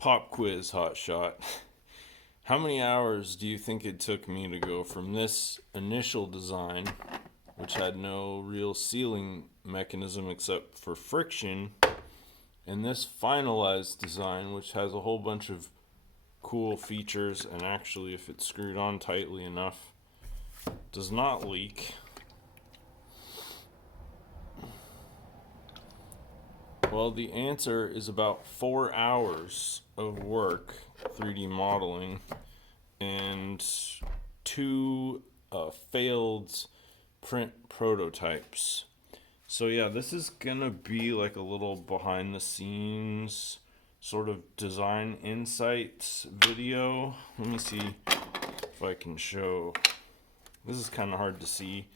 Pop quiz, hot shot. How many hours do you think it took me to go from this initial design, which had no real sealing mechanism except for friction, and this finalized design, which has a whole bunch of cool features and actually, if it's screwed on tightly enough, does not leak? Well, the answer is about 4 hours of work, 3D modeling, and two failed print prototypes. So, yeah, this is gonna be like a little behind the scenes sort of design insights video. Let me see if I can show. This is kind of hard to see.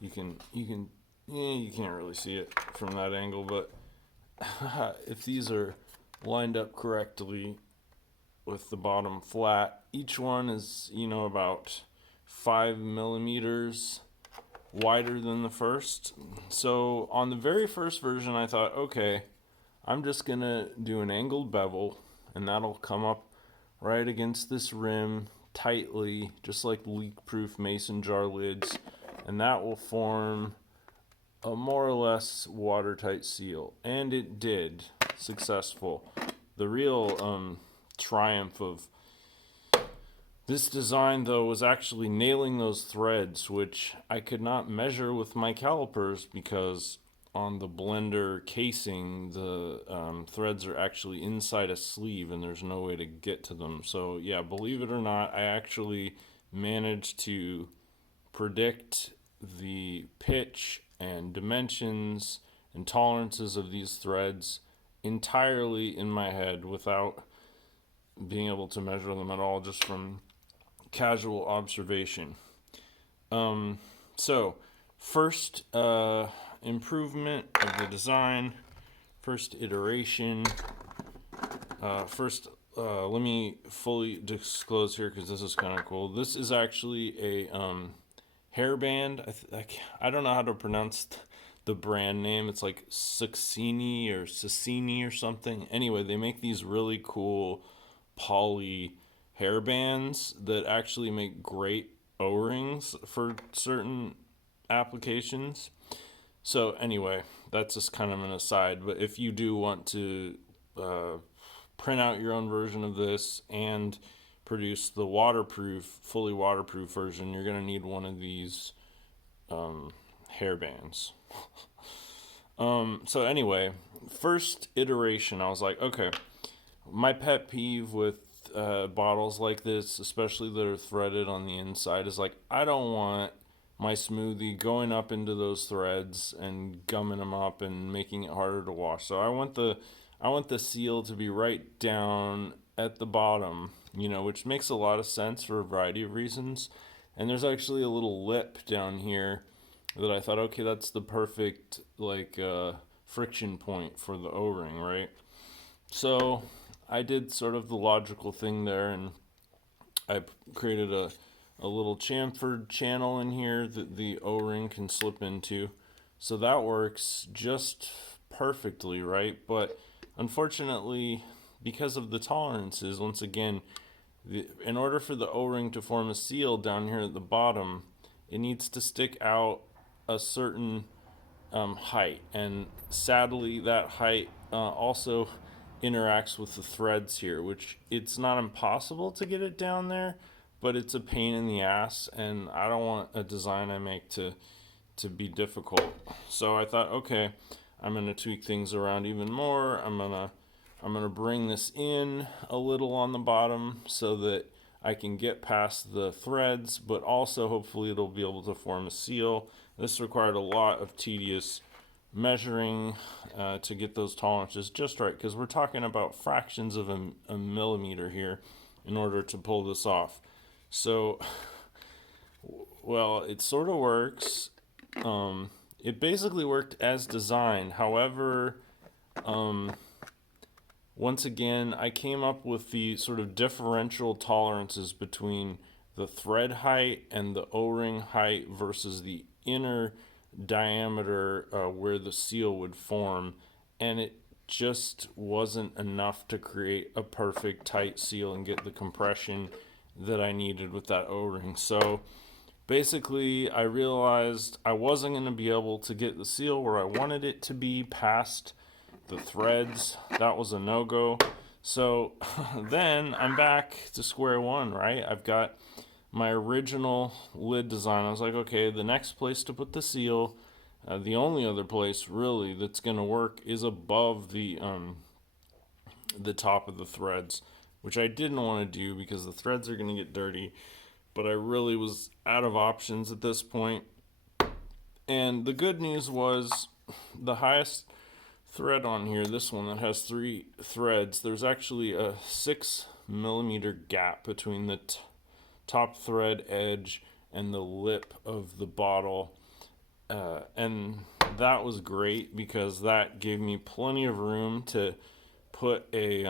You can't really see it from that angle, but if these are lined up correctly with the bottom flat, each one is, about 5 millimeters wider than the first. So on the very first version, I thought, okay, I'm just gonna do an angled bevel, and that'll come up right against this rim tightly, just like leak-proof mason jar lids, and that will form a more or less watertight seal. And it did. Successful. The real triumph of this design, though, was actually nailing those threads, which I could not measure with my calipers because on the blender casing, the threads are actually inside a sleeve and there's no way to get to them. So, yeah, believe it or not, I actually managed to predict the pitch and dimensions and tolerances of these threads entirely in my head without being able to measure them at all, just from casual observation. So, first improvement of the design, first iteration. Let me fully disclose here because this is kind of cool. This is actually a hairband. I don't know how to pronounce the brand name. It's like Saxini or Sassini or something. Anyway, they make these really cool poly hairbands that actually make great O-rings for certain applications. So anyway, that's just kind of an aside. But if you do want to print out your own version of this and produce the fully waterproof version, you're going to need one of these hair bands. So anyway, first iteration, I was like, okay, my pet peeve with bottles like this, especially that are threaded on the inside, is like, I don't want my smoothie going up into those threads and gumming them up and making it harder to wash. So I want the seal to be right down at the bottom, which makes a lot of sense for a variety of reasons. And there's actually a little lip down here that I thought, okay, that's the perfect friction point for the O-ring, right? So I did sort of the logical thing there, and I created a little chamfered channel in here that the O-ring can slip into. So that works just perfectly, right? But unfortunately, because of the tolerances, once again, in order for the O-ring to form a seal down here at the bottom, it needs to stick out a certain height. And sadly, that height also interacts with the threads here, which it's not impossible to get it down there, but it's a pain in the ass, and I don't want a design I make to be difficult. So I thought, okay, I'm gonna tweak things around even more. I'm gonna bring this in a little on the bottom so that I can get past the threads, but also hopefully it'll be able to form a seal. This required a lot of tedious measuring to get those tolerances just right, because we're talking about fractions of a millimeter here in order to pull this off. So, well, it sort of works. It basically worked as designed. However, once again, I came up with the sort of differential tolerances between the thread height and the O-ring height versus the inner diameter where the seal would form, and it just wasn't enough to create a perfect tight seal and get the compression that I needed with that O-ring. So basically, I realized I wasn't going to be able to get the seal where I wanted it to be past the threads. That was a no-go. So then I'm back to square one, right? I've got my original lid design. I was like, okay, the next place to put the seal, the only other place really that's going to work is above the top of the threads, which I didn't want to do because the threads are going to get dirty. But I really was out of options at this point. And the good news was the highest thread on here, this one that has 3 threads, there's actually a 6 millimeter gap between the top thread edge and the lip of the bottle. And that was great because that gave me plenty of room to put a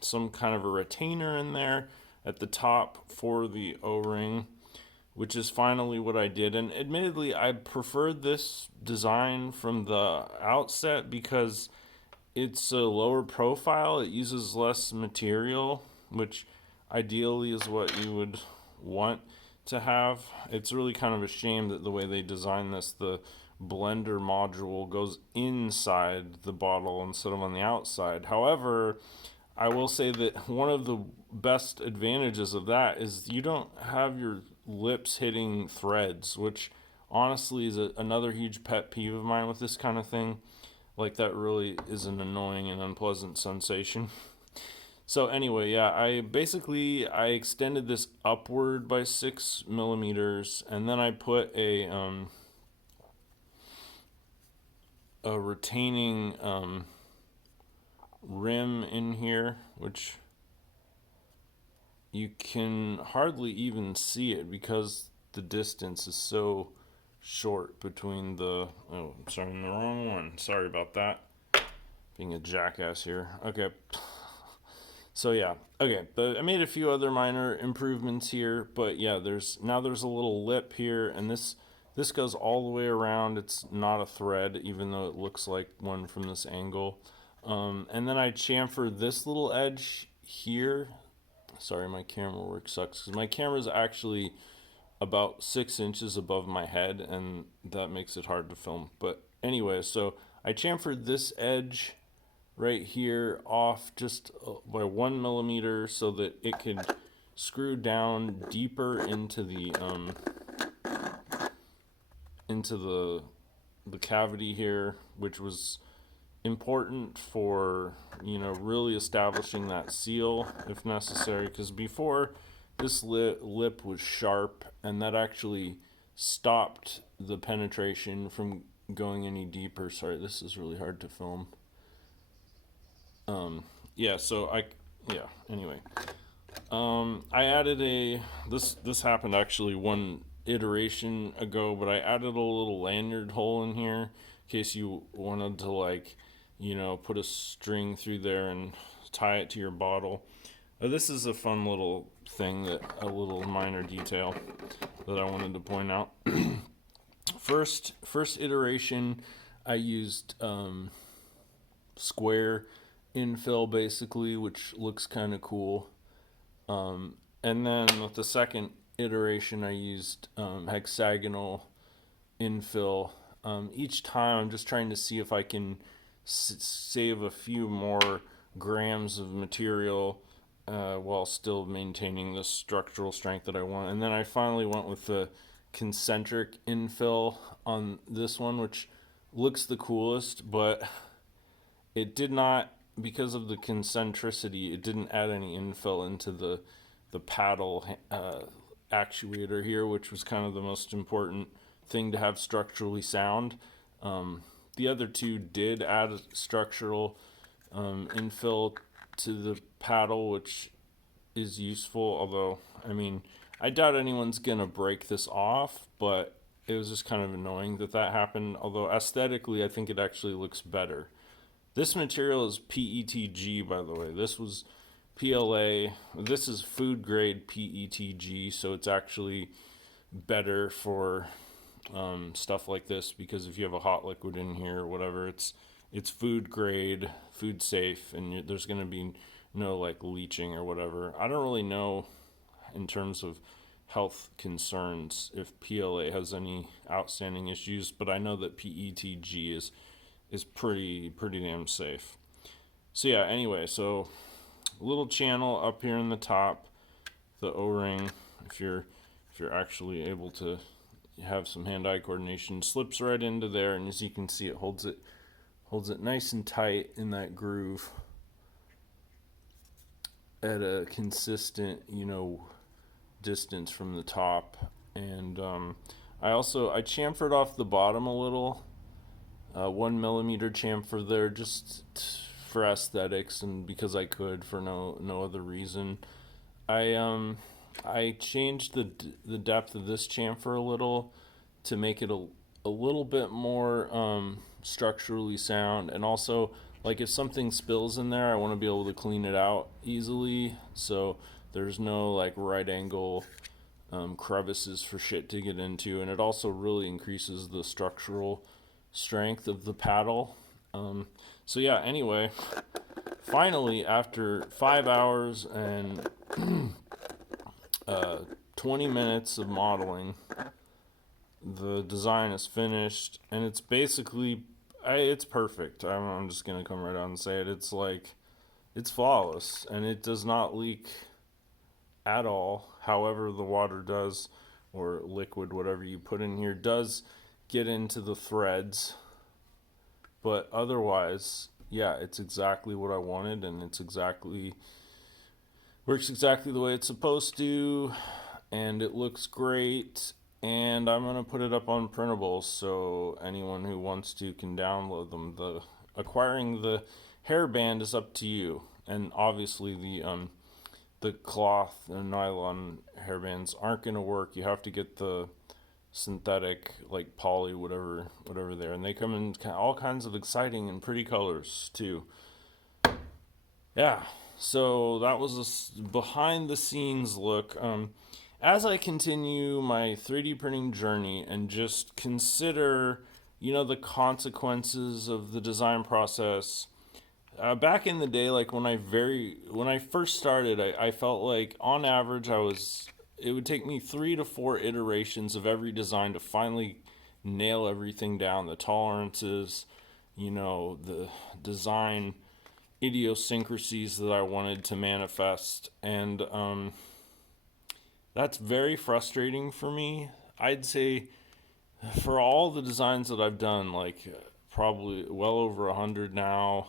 some kind of a retainer in there at the top for the O-ring, which is finally what I did. And admittedly, I preferred this design from the outset because it's a lower profile. It uses less material, which ideally is what you would want to have. It's really kind of a shame that the way they designed this, the blender module goes inside the bottle instead of on the outside. However, I will say that one of the best advantages of that is you don't have your lips hitting threads, which honestly is another huge pet peeve of mine with this kind of thing. Like, that really is an annoying and unpleasant sensation. So anyway, yeah, I extended this upward by 6 millimeters, and then I put a retaining rim in here, which you can hardly even see it because the distance is so short between the, oh, I'm sorry, I'm the wrong one. Sorry about that. Being a jackass here. Okay. So yeah, okay, but I made a few other minor improvements here, but yeah, there's a little lip here, and this goes all the way around. It's not a thread, even though it looks like one from this angle. And then I chamfered this little edge here. Sorry, my camera work sucks because my camera is actually about 6 inches above my head, and that makes it hard to film. But anyway, so I chamfered this edge right here off just by 1 millimeter so that it could screw down deeper into the cavity here, which was important for, you know, really establishing that seal if necessary, because before this lip was sharp, and that actually stopped the penetration from going any deeper. Sorry, this is really hard to film. Yeah, so anyway, I added this happened actually one iteration ago, but I added a little lanyard hole in here in case you wanted to, like, you know, put a string through there and tie it to your bottle. This is a fun little thing, a little minor detail that I wanted to point out. First iteration, I used square infill basically, which looks kind of cool. And then with the second iteration, I used hexagonal infill. Each time I'm just trying to see if I can save a few more grams of material while still maintaining the structural strength that I want. And then I finally went with the concentric infill on this one, which looks the coolest, but it did not, because of the concentricity, it didn't add any infill into the paddle actuator here, which was kind of the most important thing to have structurally sound. The other two did add a structural infill to the paddle, which is useful, although, I mean, I doubt anyone's gonna break this off, but it was just kind of annoying that happened, although aesthetically I think it actually looks better. This material is PETG, by the way. This was PLA. This is food grade PETG, so it's actually better for stuff like this, because if you have a hot liquid in here or whatever, it's it's food grade, food safe, and there's going to be no like leaching or whatever. I don't really know in terms of health concerns if PLA has any outstanding issues, but I know that PETG is pretty damn safe. So yeah, anyway, so little channel up here in the top, the O-ring, if you're actually able to have some hand-eye coordination, slips right into there, and as you can see, it holds it nice and tight in that groove at a consistent, distance from the top. And I chamfered off the bottom a little, 1 millimeter chamfer there, just for aesthetics and because I could, for no other reason. I changed the depth of this chamfer a little to make it a little bit more structurally sound, and also like if something spills in there, I want to be able to clean it out easily, so there's no like right angle crevices for shit to get into, and it also really increases the structural strength of the paddle. So yeah, anyway, finally after 5 hours and 20 minutes of modeling, the design is finished, and it's basically it's perfect. I'm just gonna come right out and say it. It's flawless, and it does not leak at all. However, the water does, or liquid, whatever you put in here, does get into the threads. But otherwise, yeah, it's exactly what I wanted, and works exactly the way it's supposed to, and it looks great. And I'm gonna put it up on printables, so anyone who wants to can download them. Acquiring the hairband is up to you, and obviously the cloth and nylon hairbands aren't gonna work. You have to get the synthetic, like poly, whatever there, and they come in all kinds of exciting and pretty colors too. Yeah, so that was a behind the scenes look. As I continue my 3D printing journey and just consider, the consequences of the design process. Back in the day, like when I first started, I felt like on average it would take me 3 to 4 iterations of every design to finally nail everything down, the tolerances, the design idiosyncrasies that I wanted to manifest. And that's very frustrating for me. I'd say for all the designs that I've done, like probably well over 100 now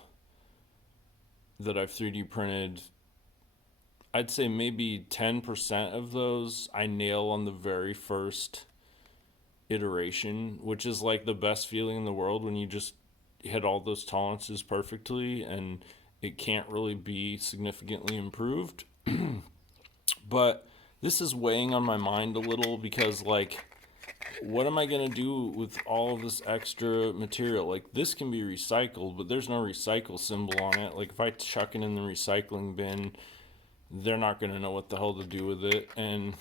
that I've 3D printed, I'd say maybe 10% of those I nail on the very first iteration, which is like the best feeling in the world when you just hit all those tolerances perfectly and it can't really be significantly improved. But this is weighing on my mind a little because, like, what am I going to do with all of this extra material? Like, this can be recycled, but there's no recycle symbol on it. Like, if I chuck it in the recycling bin, they're not going to know what the hell to do with it. And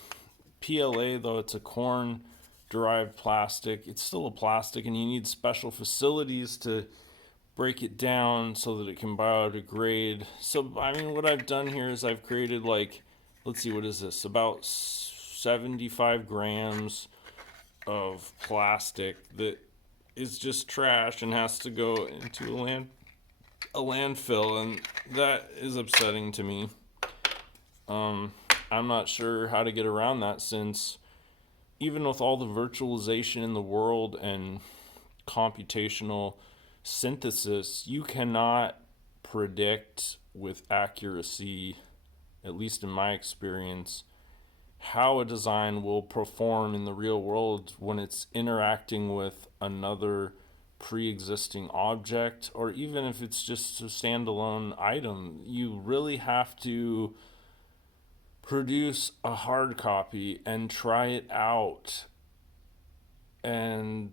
PLA, though it's a corn-derived plastic, it's still a plastic, and you need special facilities to break it down so that it can biodegrade. So, I mean, what I've done here is I've created, like, let's see, what is this? About 75 grams of plastic that is just trash and has to go into a landfill, and that is upsetting to me. I'm not sure how to get around that, since even with all the virtualization in the world and computational synthesis, you cannot predict with accuracy, at least in my experience, how a design will perform in the real world when it's interacting with another pre-existing object, or even if it's just a standalone item. You really have to produce a hard copy and try it out. And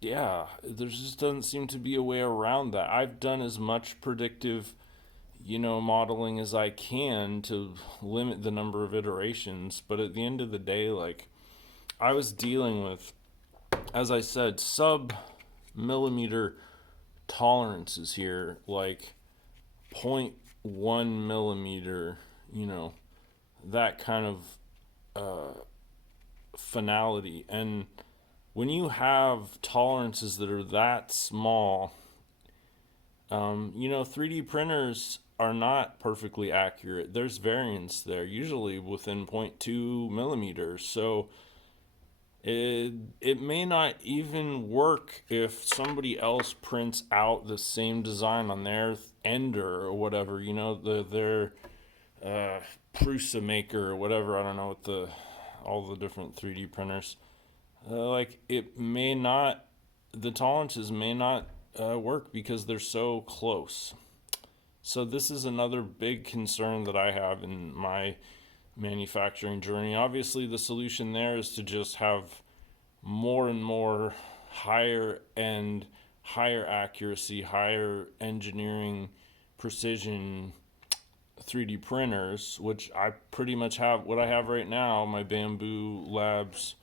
yeah, there just doesn't seem to be a way around that. I've done as much predictive modeling as I can to limit the number of iterations, but at the end of the day, like, I was dealing with, as I said, sub millimeter tolerances here, like point 0.1 millimeter, you know, that kind of finality. And when you have tolerances that are that small, 3D printers are not perfectly accurate. There's variance there, usually within zero point 0.2 millimeters. So it may not even work if somebody else prints out the same design on their Ender or whatever, their Prusa maker or whatever. I don't know what all the different 3D printers. Like it may not, the tolerances may not work because they're so close. So this is another big concern that I have in my manufacturing journey. Obviously, the solution there is to just have more and more higher end, higher accuracy, higher engineering precision 3D printers, which I pretty much have. What I have right now, my Bamboo Labs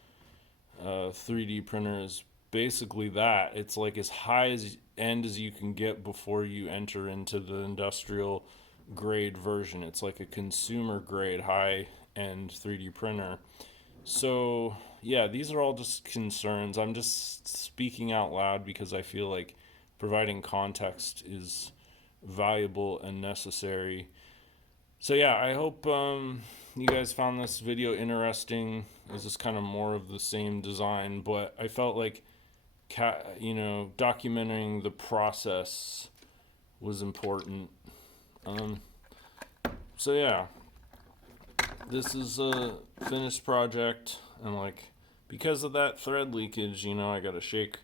3D printer, is basically that. It's like as high as end as you can get before you enter into the industrial grade version. It's like a consumer grade high end 3D printer. So yeah, these are all just concerns. I'm just speaking out loud because I feel like providing context is valuable and necessary. So yeah, I hope you guys found this video interesting. It's just kind of more of the same design, but I felt like documenting the process was important. So yeah, this is a finished project, and like because of that thread leakage, I gotta shake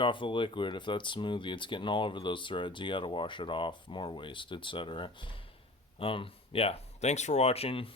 off the liquid. If that's smoothie, it's getting all over those threads. You gotta wash it off, more waste, etc. Yeah, thanks for watching.